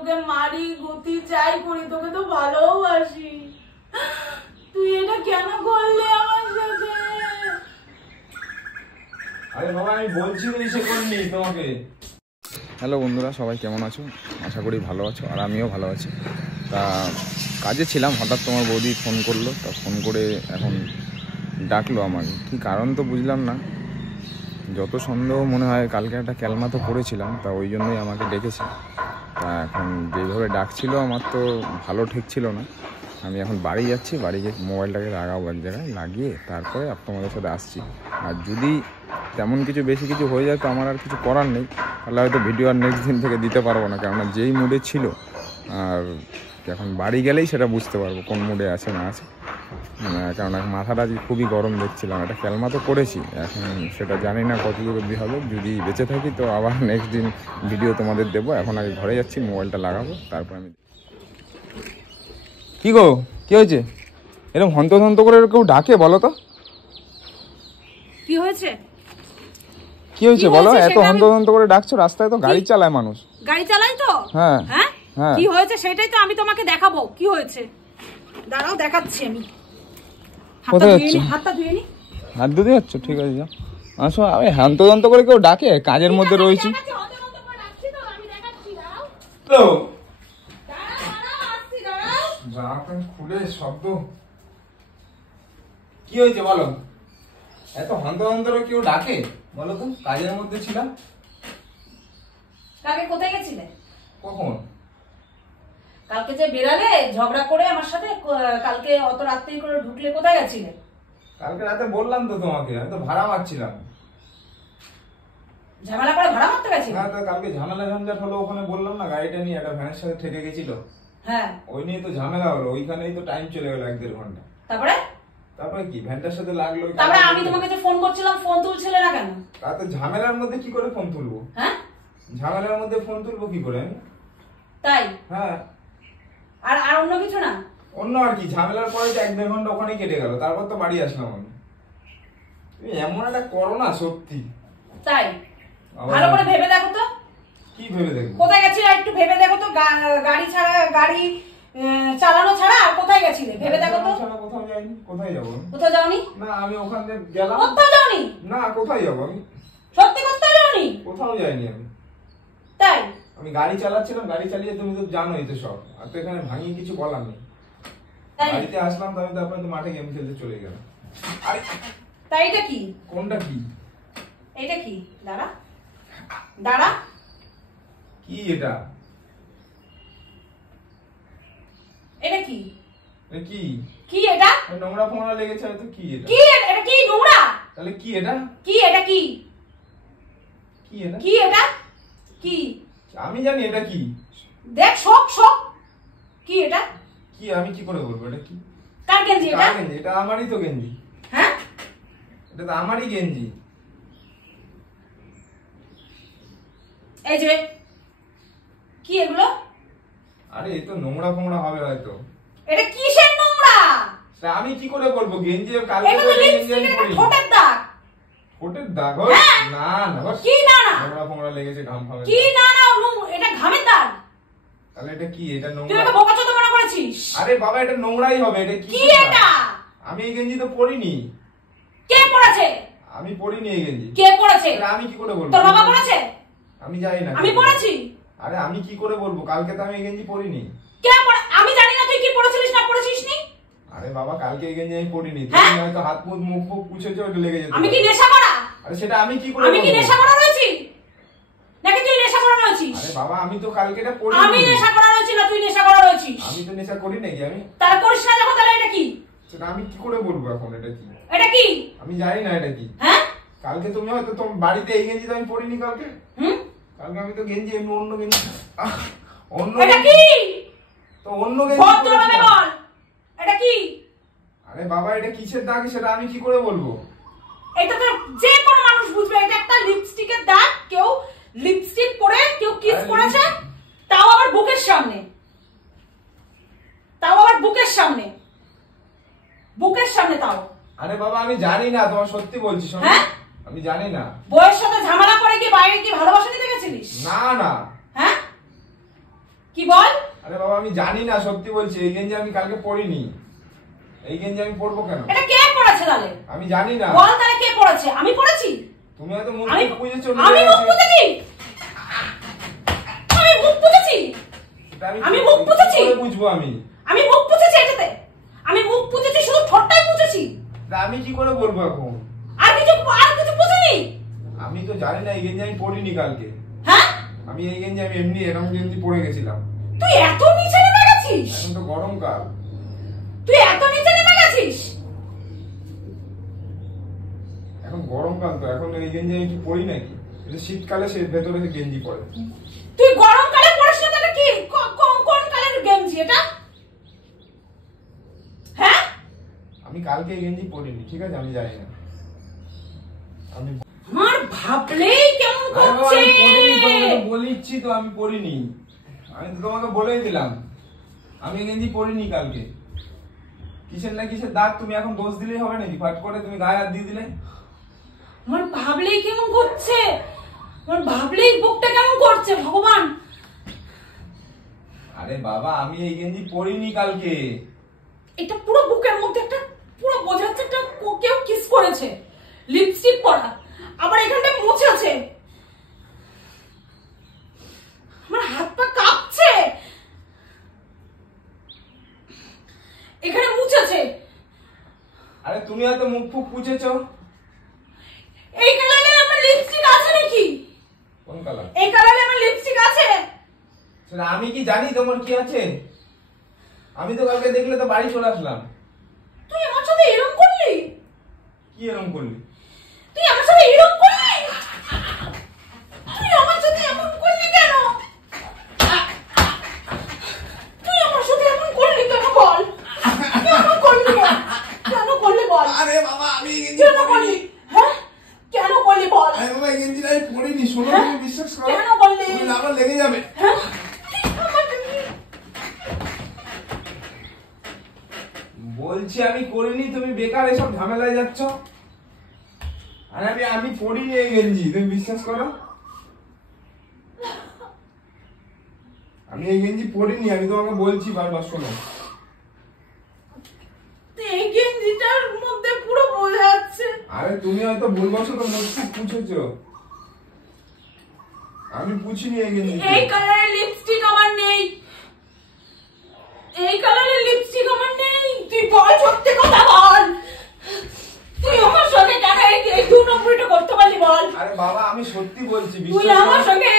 তোকে মারি গুতি যাই করি, তোকে তো ভালোবাসি। তুই এটা কেন করলি আমার সাথে? আরে বাবা আমি বলছি সে করনি তোমাকে। হ্যালো বন্ধুরা, সবাই কেমন আছো? আশা করি ভালো আছো, আর আমিও ভালো আছি। তা কাজে ছিলাম, হঠাৎ তোমার বৌদি ফোন করলো। তা ফোন করে এখন ডাকলো আমাকে, কী কারণ তো বুঝলাম না। যত সন্দেহ মনে হয় কালকে একটা ক্যালমা তো করেছিলাম, তা ওই জন্যই আমাকে ডেকেছে। তা এখন যেভাবে ডাকছিল আমার তো ভালো ঠেকছিল না। আমি এখন বাড়ি যাচ্ছি, বাড়ি গিয়ে মোবাইলটাকে লাগাবো এক জায়গায়, লাগিয়ে তারপরে তোমাদের সাথে আসছি। আর যদি তেমন কিছু বেশি কিছু হয়ে যায় তো আমার আর কিছু করার নেই, তাহলে হয়তো ভিডিও আর নেক্সট দিন থেকে দিতে পারবো না, কেননা যেই মুডে ছিল। আর এখন বাড়ি গেলেই সেটা বুঝতে পারবো কোন মুডে আছে না আছে। কেননা মাথাটা খুবই গরম দেখছিলাম। একটা ক্যালমা তো করেছি, এখন সেটা জানি না কতদূর অবধি হবে। যদি বেঁচে থাকি তো আবার নেক্সট দিন ভিডিও তোমাদের দেবো। এখন আগে ঘরে যাচ্ছি, মোবাইলটা লাগাবো, তারপর আমি। কি গো, কি হয়েছে? এরকম হন্তদন্ত করে কেউ ডাকে বলো তো? কি হয়েছে? কি হয়েছে বলো? এত হন্তদন্ত করে ডাকছো, রাস্তায় তো গাড়ি চালায় মানুষ। গাড়ি চালাই তো। হ্যাঁ হ্যাঁ, কি হয়েছে সেটাই তো আমি তোমাকে দেখাবো। কি হয়েছে দাঁড়াও, দেখাচ্ছি আমি। কোথায় যাচ্ছ? হাতটা ধুয়ে নি। হাত ধুতে যাচ্ছ? ঠিক আছে যাও। আসো, আমি হন্তদন্ত করে কেউ ডাকে? কাজের মধ্যে রয়েছি। খুলে শব্দ কি হয়েছে বলো? এত হন্তদন্ত করে কেউ ডাকে বলো তো? কাজের মধ্যে ছিলাম। কালকে কোথায় গেছিলে? কখন? কালকে যে বেরালে ঝগড়া করে আমার সাথে, কালকে অত রাত্রি করে ঢুকলে, কোথায় গেছিলে? কালকে রাতে বললাম তো তোমাকে, আমি তো ভাড়া মারছিলাম। ঝামেলা করে ভাড়া মারতে গেছিলে? হ্যাঁ, তো কালকে ঝামেলা ঝঞ্ঝাট হলো ওখানে, বললাম না গাড়িটা নিয়ে একটা ভ্যানের সাথে ঠেকে গেছিল। হ্যাঁ, ওই নিয়ে তো ঝামেলা হলো, ওইখানেই তো টাইম চলে গেল 1-1.5 ঘন্টা। তারপরে কি ভ্যানটার সাথে লাগলো। তারপরে আমি তোমাকে যে ফোন করছিলাম, ফোন তুলছিলে না কেন? তাতে ঝামেলার মধ্যে কি করে ফোন তুলবো? হ্যাঁ, ঝামেলার মধ্যে ফোন তুলবো কি করে আমি? তাই? হ্যাঁ। আর অন্য কিছু না? অন্য আর কি, ঝামেলার পরে তো 1-1.5 ঘন্টা ওখানেই কেটে গেল, তারপর তো বাড়ি আসলাম আমি। তুমি এমন একটা করো না সত্যি। তাই? ভালো করে ভেবে দেখো তো। কি ভেবে দেখবো? কোথায় গেছিলে একটু ভেবে দেখো তো। গাড়ি ছাড়া, গাড়ি চালানো ছাড়া আর কোথায় গেছিলে ভেবে দেখো তো। কোথাও যাইনি। কোথায় যাবো? কোথাও যাওনি? না, আমি ওখানে গেলাম। কোথাও যাওনি? না, কোথায় যাবো আমি? সত্যি কোথাও যাওনি? কোথাও যাইনি আমি। তাই? আমি গাড়ি চালাচ্ছিলাম, গাড়ি চালিয়ে তুমি তো জানোই তো সব। আর তো এখানে ভাঙিয়ে কিছু বলার নেই। বাড়িতে আসলাম, তবে তারপরে তো মাঠে গেম খেলতে চলে গেলাম। আরে তাই, এটা কি? কোনটা কি? এটা কি? দাঁড়া দাঁড়া। কি এটা? এটা কি? কি কি এটা? নোংরা ফোংরা লেগেছে হয়তো। কি এটা? কি এটা? কি নোংরা? তাহলে কি এটা? কি এটা? কি কি এটা? কি এটা? কি? আমি জানি এটা কি। দেখ, শোক শোক। কি এটা? কি আমি কি করে বলবো এটা কি? কার গেঞ্জি এটা? এটা আমারই তো গেঞ্জি। হ্যাঁ, এটা তো আমারই গেঞ্জি। এই যে কি এগুলো? আরে এই তো নোংরা ফোংরা হবে হয়তো। এটা কিসের নোংরা? আমি কি করে বলবো? গেঞ্জি কালকে এটা তো লিপস্টিকের ঠোঁটের দাগ। ঠোঁটের দাগ? না না, কি না না? নোংরা ফোংরা লেগেছে, ঘাম ফামে। কি না না? এটা ঘামের দাগ। তাহলে এটা কি? এটা তুই নোংরা। এটা বোকাচোদা মনে করেছিস? আরে বাবা, এটা নোংরাই হবে। এটা কি এটা? আমি এই গেঞ্জি তো পরিনি। কে পরেছে? আমি পরিনি এই গেঞ্জি। কে পরেছে? আমি কি করে বলবো? তোর বাবা পরেছে? আমি জানি না। আমি পরেছি? আরে আমি কি করে বলবো? কালকে তো আমি এই গেঞ্জি পরিনি। কে পরে? আমি জানি না তুই কি পরেছিস না পরেছিস নি। আরে বাবা, কালকে এই গেঞ্জি আমি পরিনি। তুমি হয়তো হাত মুখ পুছেছো, ওটা লেগে যেত। আমি কি নেশা করা? আরে সেটা আমি কি করে? আমি কি নেশা করা রয়েছি নাকি তুই নেশা করা রয়েছিস? আরে বাবা, আমি তো কালকে এটা পরিনি। আমি নেশা করা রয়েছি না তুই নেশা করা রয়েছিস? আমি তো নেশা করি নাকি আমি? তার করিস না যখন, তাহলে এটা কি? সেটা আমি কি করে বলবো এখন এটা কি? এটা কি? আমি জানি না এটা কি। হ্যাঁ, কালকে তুমি হয়তো তোমার বাড়িতে এই গেঞ্জি তো আমি পরিনি কালকে। কালকে আমি তো গেঞ্জি এমনি অন্য গেঞ্জি। অন্য এটা কি? তো অন্য গেঞ্জি ভদ্রভাবে বল, এটা কি? আরে বাবা, এটা কিসের দাগ সেটা আমি কি করে বলবো? এটা তো যে কোনো মানুষ বুঝবে। এটা একটা লিপস্টিকের দাগ। কেউ লিপস্টিক পরে কেউ কিস করেছে, তাও আবার বুকের সামনে। তাও আবার বুকের সামনে। বুকের সামনে তাও। আরে বাবা, আমি জানি না, তোমার সত্যি বলছি শোনো। হ্যাঁ, আমি জানি না। বউয়ের সাথে ঝামেলা করে কি বাইরে কি ভালোবাসা দিতে গেছিলিস? না না। হ্যাঁ, কি বল? আরে বাবা আমি জানি না, সত্যি বলছি, এই গেঞ্জি আমি কালকে পরিনি। এই গেঞ্জি আমি পরবো কেন? এটা কে পরেছে তাহলে? আমি জানি না। বল তাহলে কে পরেছে? আমি পরেছি? তুমি হয়তো মুখ পুজে আমি চলে মুখ পুজেছি? আমি মুখ পুজেছি? আমি মুখ পুজেছি? বুঝবো আমি মুখ পুজেছি এটাতে? আমি মুখ পুজেছি, শুধু ঠোঁটটাই পুজেছি। আমি কি করে বলবো এখন? আর কিছু পুজেনি? আমি তো জানি না, এই গেঞ্জি আমি পরিনি কালকে। হ্যাঁ, আমি এই গেঞ্জি আমি এমনি এরকম গেঞ্জি পরে গেছিলাম। তুই এত নিচে নেমে গেছিস? এখন তো গরমকাল। তুই এত নিচে নেমে গেছিস? এখন গরমকাল তো, এখন এই গেঞ্জি আমি কি পরি নাকি? এটা শীতকালে সে ভেতরে গেঞ্জি পরে। তুই গরমকালে পরিস না তাহলে কি? কোন কালের গেঞ্জি এটা? হ্যাঁ, আমি কালকে এই গেঞ্জি পরিনি, ঠিক আছে? আমি জানি না। আমি আমার ভাবলেই কেমন করছে। আমি পরিনি, তোমাকে বলিচ্ছি তো আমি পরিনি। আমি তো তোমাকে বলেই দিলাম আমি এই গেঞ্জি পরিনি কালকে। কিসের না কিসের দাগ, তুমি এখন দোষ দিলেই হবে নাকি? ফাট করে তুমি গায়ে হাত দিয়ে দিলে। আমার ভাবলেই কেমন করছে, আমার ভাবলেই বুকটা কেমন করছে ভগবান। আরে বাবা আমি এই গেঞ্জি পরিনি কালকে। এটা পুরো বুকের মধ্যে একটা পুরো বোঝা যাচ্ছে একটা কেউ কিস করেছে, লিপস্টিক পরা, আবার এখানটা মুছেছে। আমার হাত পা কাঁপছে, এখানে মুছেছে। আরে তুমি হয়তো মুখ ফুক পুছেছো। এই কালারে আমার লিপস্টিক আছে নাকি? কোন কালার? এই কালারে আমার লিপস্টিক আছে? সেটা আমি কি জানি তোমার কি আছে? আমি তো কালকে দেখলে তো বাড়ি চলে আসলাম। তুই আমার সাথে এরকম করলি? কি এরকম করলি? তুই আমার সাথে এরকম করলি? তুই আমার সাথে এমন করলি কেন? তুই আমার সাথে এমন করলি কেন বল? কেন করলি বল? কেন করলি বল? আরে বাবা আমি এই গেঞ্জি কেন করলি? পরিনি। হ্যাঁ, কেন করলি বল? আরে বাবা এই গেঞ্জি আমি পরিনি, শোনো হ্যাঁ? তুমি বিশ্বাস করো। কেন করলি? তুমি আবার লেগে যাবে। হ্যাঁ, বলছি আমি করিনি, তুমি বেকার এসব ঝামেলায় যাচ্ছ। আরে আমি পরিনি এই গেঞ্জি, তুমি বিশ্বাস করো। আমি এই গেঞ্জি পরিনি, আমি তোমাকে বলছি বারবার, শোনো। এই গেঞ্জিটার মধ্যে পুরো বোঝা যাচ্ছে। আরে তুমি হয়তো ভুলবশত মুখ ফুক পুছেছো, আমি পুছিনি এই গেঞ্জি। এই কালারের লিপস্টিক আমার নেই, এই কালারের লিপস্টিক আমার নেই। তুই বল, সত্যি কথা বল। তুই আমার সঙ্গে দেখা এই 2 নম্বরটা করতে পারলি বল? আরে বাবা আমি সত্যি বলছি, তুই বিশ্বাস আমার করো। সঙ্গে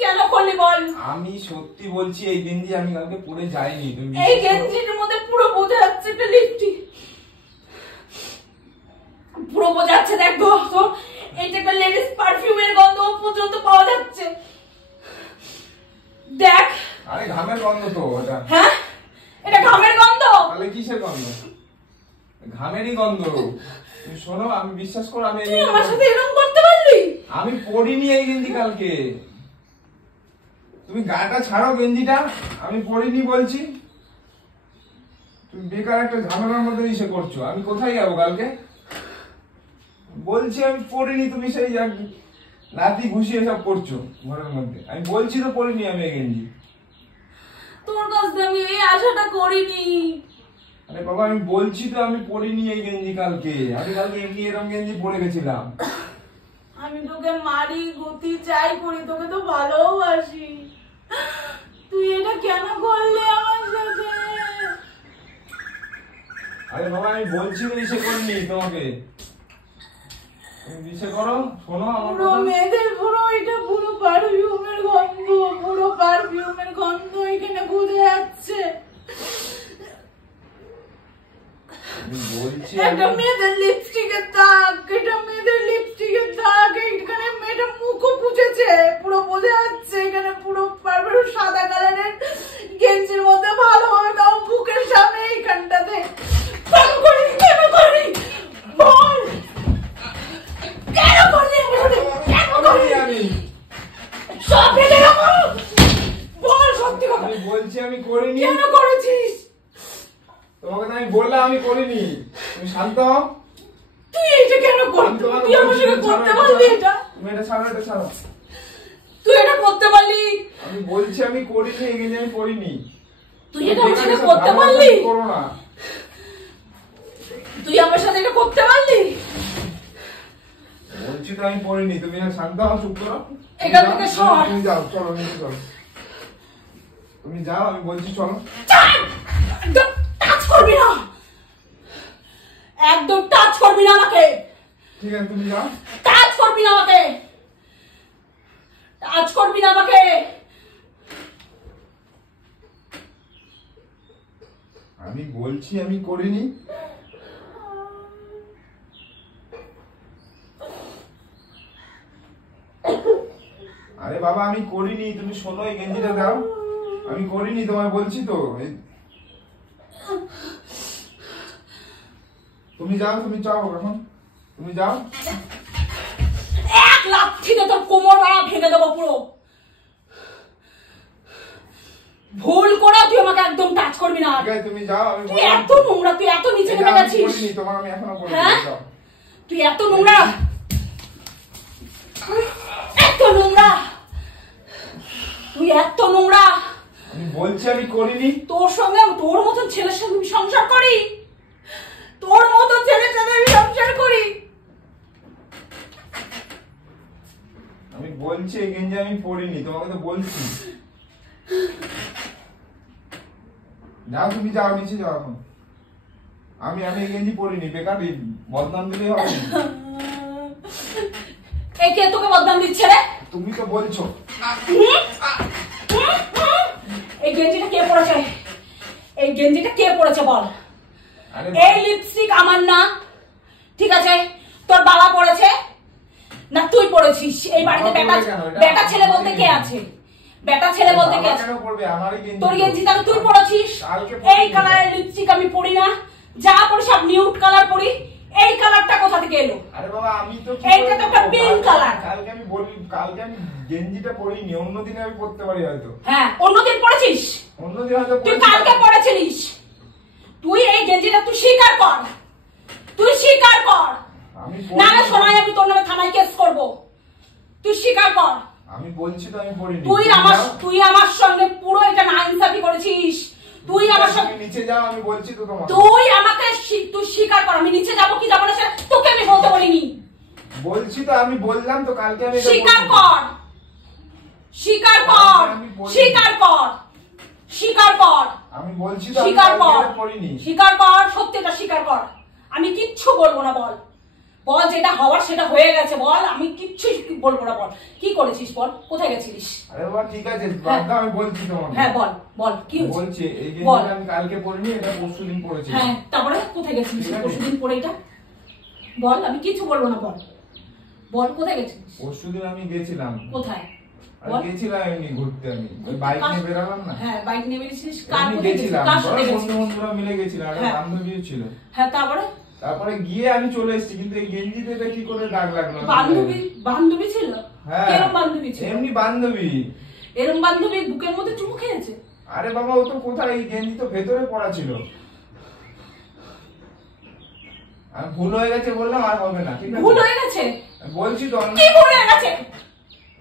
কেন করলি বল? আমি সত্যি বলছি এই গেঞ্জি আমি কালকে পরে যাইনি, তুমি এই বিশ্বাস করো। গেঞ্জির মধ্যে পুরো বোঝা যাচ্ছে একটা লিপস্টিক, পুরো বোঝা যাচ্ছে। দেখ তো, এটা একটা লেডিস পারফিউমের গন্ধ পর্যন্ত পাওয়া যাচ্ছে। দেখ। আরে ঘামের গন্ধ তো ওটা। হ্যাঁ, এটা ঘামের গন্ধ। তাহলে কিসের গন্ধ? ঘামেরই গন্ধ। তুমি শোনো, আমি বিশ্বাস করো আমি এই তুই গেঞ্জি আমার সাথে এরকম করতে পারলি? আমি পরিনি এই গেঞ্জি কালকে। তুমি গাটা ছাড়ো গেঞ্জিটা, আমি পরিনি বলছি। তুমি বেকার একটা ঝামেলার মধ্যে এসে করছো। আমি কোথায় যাবো কালকে? বলছি আমি পরিনি, তুমি সেই নাতি ঘুষিয়ে সব করছো ঘরের মধ্যে। আমি বলছি তো পরিনি আমি এই গেঞ্জি। তোর কাছ থেকে আমি এই আশাটা করিনি। আরে বাবা আমি বলছি তো আমি পরিনি এই গেঞ্জি কালকে। আমি কালকে এমনি এরকম গেঞ্জি পরে গেছিলাম। আমি তোকে মারি গতি চাই করি, তোকে তো ভালোবাসি। তুই এটা কেন করলি আমার সাথে? আরে বাবা আমি বলছি তো ইসে করিনি তোমাকে। তুমি ইসে করো, শোনো আমার পুরো কথা। মেয়েদের পুরো এটা পুরো পারফিউমের গন্ধ, পুরো পারফিউমের গন্ধ এখানে বোঝা যাচ্ছে। আমি বলছি একটা মেয়েদের লিপস্টিকের দাগ, এটা মেয়েদের লিপস্টিকের দাগ। এখানে মেয়েটা মুখও পুছেছে, পুরো বোঝা যাচ্ছে। এখানে পুরো পারফিউম সাদা কালারের গেঞ্জির মধ্যে ভালোভাবে তাও বুকের সামনে এইখানটাতে। কেন করলি? কেন করলি? বল, কেন করলি আমার সাথে? কেন করলি? আমি সব ফেলে রাখো। বল সত্যি কথা, আমি বলছি আমি করিনি। কেন করেছিস? তোমাকে তো আমি বললাম আমি করিনি, তুমি শান্ত হও। তুই এটা কেন করলি? তুই আমার সঙ্গে করতে পারলি এটা? তুমি এটা ছাড়ো, এটা ছাড়ো। তুই এটা করতে পারলি? আমি বলছি আমি করিনি, এই গেঞ্জি আমি পরিনি। তুই এটা আমার সাথে করতে পারলি? করো না। তুই আমার সাথে এটা করতে পারলি? বলছি তো আমি পরিনি, তুমি না শান্ত হও, চুপ করো। এখান থেকে সর। তুমি যাও, চলো নিচে চলো। তুমি যাও, আমি বলছি চলো। টাচ করবি না, একদম টাচ করবি না আমাকে। ঠিক আছে তুমি যাও। টাচ করবি না আমাকে, টাচ করবি না আমাকে। আমি বলছি আমি করিনি। আরে বাবা আমি করিনি, তুমি শোনো, এই গেঞ্জিটা দাও। আমি করিনি, তোমায় বলছি তো। তুমি যাও, তুমি যাও এখন, তুমি যাও। এক লাথিতে তোর কোমর ভেঙে দেবো পুরো। ভুল করে তুই আমাকে একদম টাচ করবি না। ঠিক আছে তুমি যাও। আমি তুই এত নোংরা, তুই এত নিচে নেমে গেছিস। তোমার আমি এখনো বলিনি। হ্যাঁ যাও। তুই এত নোংরা, এত নোংরা, তুই এত নোংরা। আমি বলছি আমি করিনি। তোর সঙ্গে, তোর মতন ছেলের সঙ্গে আমি সংসার করি? তোর মতন ছেলের সাথে আমি সংসার করি? আমি বলছি এই গেঞ্জি আমি পরিনি, তোমাকে তো বলছি। যাও তুমি যাও, নিচে যাও এখন। আমি এই গেঞ্জি পরিনি, বেকার বদনাম দিলেই হবে। এই কে তোকে বদনাম দিচ্ছে রে? তুমি তো বলছো। এই গেঞ্জিটা কে পরেছে? এই গেঞ্জিটা কে পরেছে বল? এই লিপস্টিক আমার না, ঠিক আছে? তোর বাবা পরেছে না তুই পরেছিস? এই বাড়িতে বেটা ছেলে বলতে কে আছে? বেটা ছেলে বলতে কে আছে? তোর গেঞ্জি তাহলে তুই পরেছিস। এই কালারের লিপস্টিক আমি পরি না, যা পরি সব নিউড কালার পরি। এই কালারটা কোথা থেকে এলো? আরে বাবা আমি তো এইটা তো একটা পিঙ্ক কালার। কালকে আমি গেঞ্জিটা পরিনি, অন্যদিন আমি পরতে পারি হয়তো। হ্যাঁ অন্যদিন পরেছিস, অন্যদিন হয়তো তুই কালকে পরেছিলিস। তুই এই গেঞ্জিটা তুই স্বীকার কর, তুই স্বীকার কর। না না শোনাই, আমি তোর নামে থানায় কেস করব। তুই স্বীকার কর। আমি বলছি তো আমি পরিনি। তুই আমার সঙ্গে পুরো এটা নাইনসাফি করেছিস। তুই আমার সঙ্গে নিচে যাও, আমি বলছি তো তোমাকে। তুই আমাকে তুই স্বীকার কর। আমি নিচে যাব কি যাব না সেটা তোকে আমি বলতে বলিনি। বলছি তো, আমি বললাম তো কালকে আমি স্বীকার কর, স্বীকার কর, স্বীকার কর, স্বীকার কর। আমি বলছি তো স্বীকার কর, পরিনি। স্বীকার কর, সত্যিটা স্বীকার কর। আমি কিচ্ছু বলবো না, বল বল, যেটা হওয়ার সেটা হয়ে গেছে, বল। আমি কিচ্ছু বলবো না, বল কি করেছিস, বল কোথায় গেছিলিস? আরে বাবা ঠিক আছে, বাদ দাও, আমি বলছি তোমাকে। হ্যাঁ বল, বল কি হয়েছে? বলছি এই গেঞ্জিটা আমি কালকে পরিনি, এটা পরশুদিন পরেছি। হ্যাঁ তারপরে কোথায় গেছিলিস পরশুদিন পরে? এটা বল, আমি কিচ্ছু বলবো না, বল বল কোথায় গেছিলিস? পরশুদিন আমি গেছিলাম। কোথায়? গেছিলাম এমনি ঘুরতে, আমি বাইক নিয়ে বেরালাম না। হ্যাঁ বাইক নিয়ে বেরিয়েছিস? কার আমি সাথে গেছিলাম, গেছিস? বন্ধুরা মিলে গেছিলাম, একটা হ্যাঁ। বান্ধবীও ছিল। হ্যাঁ তারপরে গিয়ে আমি চলে এসেছি, কিন্তু এই গেঞ্জিতে এটা কি করে দাগ লাগলো? বান্ধবী ছিল? হ্যাঁ কেরম বান্ধবী ছিল? এমনি বান্ধবী। এরম বান্ধবী বুকের মধ্যে চুমু খেয়েছে? আরে বাবা ও তো কোথায়, এই গেঞ্জি তো ভেতরে পড়া ছিল। আমি ভুল হয়ে গেছে বললাম, আর হবে না, ঠিক আছে? ভুল হয়ে গেছে বলছি তো। কি ভুল হয়ে গেছে?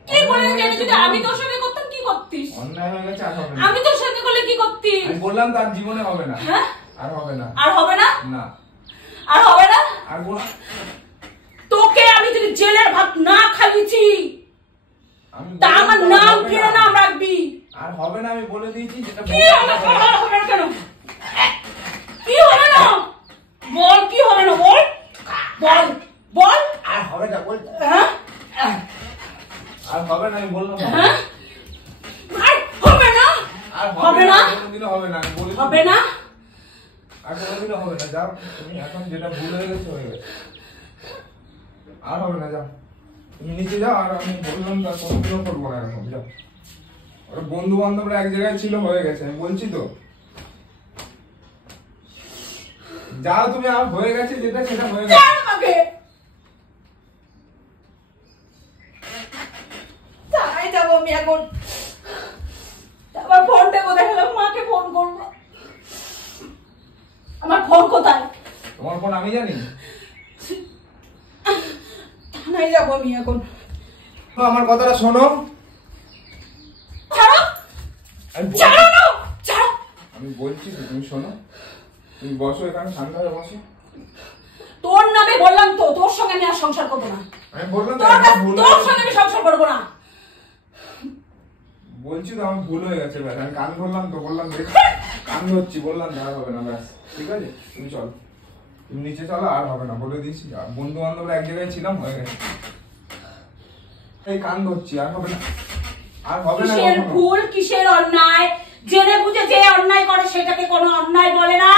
কি ভুল হয়ে গেছে? যদি আমি তোর সঙ্গে করতাম কি করতিস? অন্যায় হয়ে গেছে, আর হবে না। আমি তোর সঙ্গে করলে কি করতিস? আমি বললাম তার জীবনে হবে না। হ্যাঁ আর হবে না। আর হবে না? না আর হবে না? আর তোকে আমি যদি জেলের ভাত না খাইয়েছি তা আমার নাম কেড়ে নাম রাখবি। আর হবে না, আমি বলে দিয়েছি। যেটা কি হবে না কেন? কি হবে না? বল কি হবে না, বল বল বল। আর হবে না বল। হ্যাঁ আর হবে না, আমি বললাম। হ্যাঁ আর হবে না, আর হবে না, কোনোদিনও হবে না, আমি বলেছি। হবে না, আর কোনোদিনও হবে না। যাও তুমি, এখন যেটা ভুল হয়ে গেছে হয়ে গেছে, আর হবে না। যাও তুমি নিচে যাও। আর আমি বললাম তার কোনোদিনও করবো না এরকম। যাও, ওরা বন্ধু বান্ধবরা এক জায়গায় ছিল, হয়ে গেছে, আমি বলছি তো। যাও তুমি, আর হয়ে গেছে যেটা সেটা হয়ে গেছে। আমাকে তাই যাবো আমি এখন। আমার ফোনটা কোথায় গেল? মাকে ফোন করবো। আমার ফোন কোথায়? তোমার ফোন আমি জানি। থানায় যাবো আমি এখন। আমার কথাটা শোনো, আমি বলছি তো, তুমি শোনো, তুমি বসো এখানে, ঠান্ডা হয়ে বসো। তোর নামে বললাম তো, তোর সঙ্গে আমি আর সংসার করবো না। আমি বললাম তোর সঙ্গে আমি সংসার করবো না। বলছি তো আমার ভুল হয়ে গেছে, ব্যাস আমি কান ধরলাম তো, বললাম কান ধরছি, বললাম না হবে না, ব্যাস ঠিক আছে, তুমি চলো, তুমি নিচে চলো, আর হবে না বলে দিয়েছি। বন্ধু বান্ধবরা এক জায়গায় ছিলাম, হয়ে গেছে, এই কান ধরছি, আর হবে না, আর হবে না। কিসের ভুল, কিসের অন্যায়? জেনে বুঝে যে অন্যায় করে সেটাকে কোনো অন্যায় বলে না।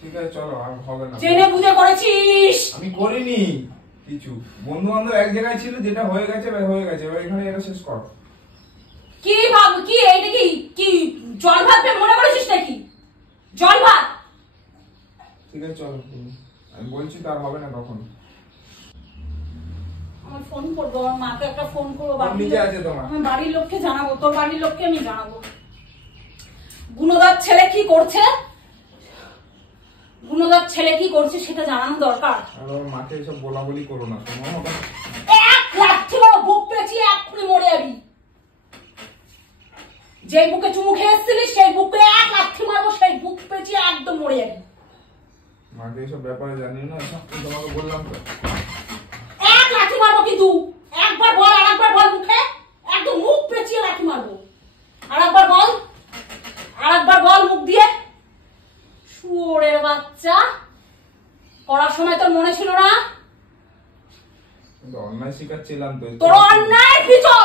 ঠিক আছে চলো, আর হবে না। জেনে বুঝে করেছিস। আমি করিনি কিছু, বন্ধু বান্ধব এক জায়গায় ছিল, যেটা হয়ে গেছে হয়ে গেছে, এবার এখানে এটা শেষ করো। কি ভাব, কি এইটা কি জল ভাত মনে করেছিস নাকি? জল ভাত। ঠিক আছে চলো, আমি বলছি তো, আর হবে না কখনো। আমার ফোন করবো, আমার মাকে একটা ফোন করবো, নিচে আছে তোমার, আমার বাড়ির লোককে জানাবো, তোর বাড়ির লোককে আমি জানাবো। গুণদার ছেলে কি করছে, গুণদার ছেলে কি করছে সেটা জানানো দরকার। আর ওর মাকে এসব বলা বলি করো না, শোনো, এক লাঠি মারো, বুক পেঁচিয়ে এক্ষুনি মরে যাবি। যেই বুকে চুমু খেয়েছিলিস সেই বুকে এক লাঠি মারবো, সেই বুক পেঁচিয়ে একদম মরে যাবি। মাকে এসব ব্যাপারে জানি না, তোমাকে বললাম তো। এক লাঠি মারবো কিন্তু, একবার বল আর একবার বল মুখে, একদম মুখ পেঁচিয়ে লাঠি মারবো। আর একবার বল, আর একবার বল মুখ দিয়ে। শুয়োরের বাচ্চা, করার সময় তোর মনে ছিল না? অন্যায় শিকার ছিলাম তো। তোর অন্যায় পিছন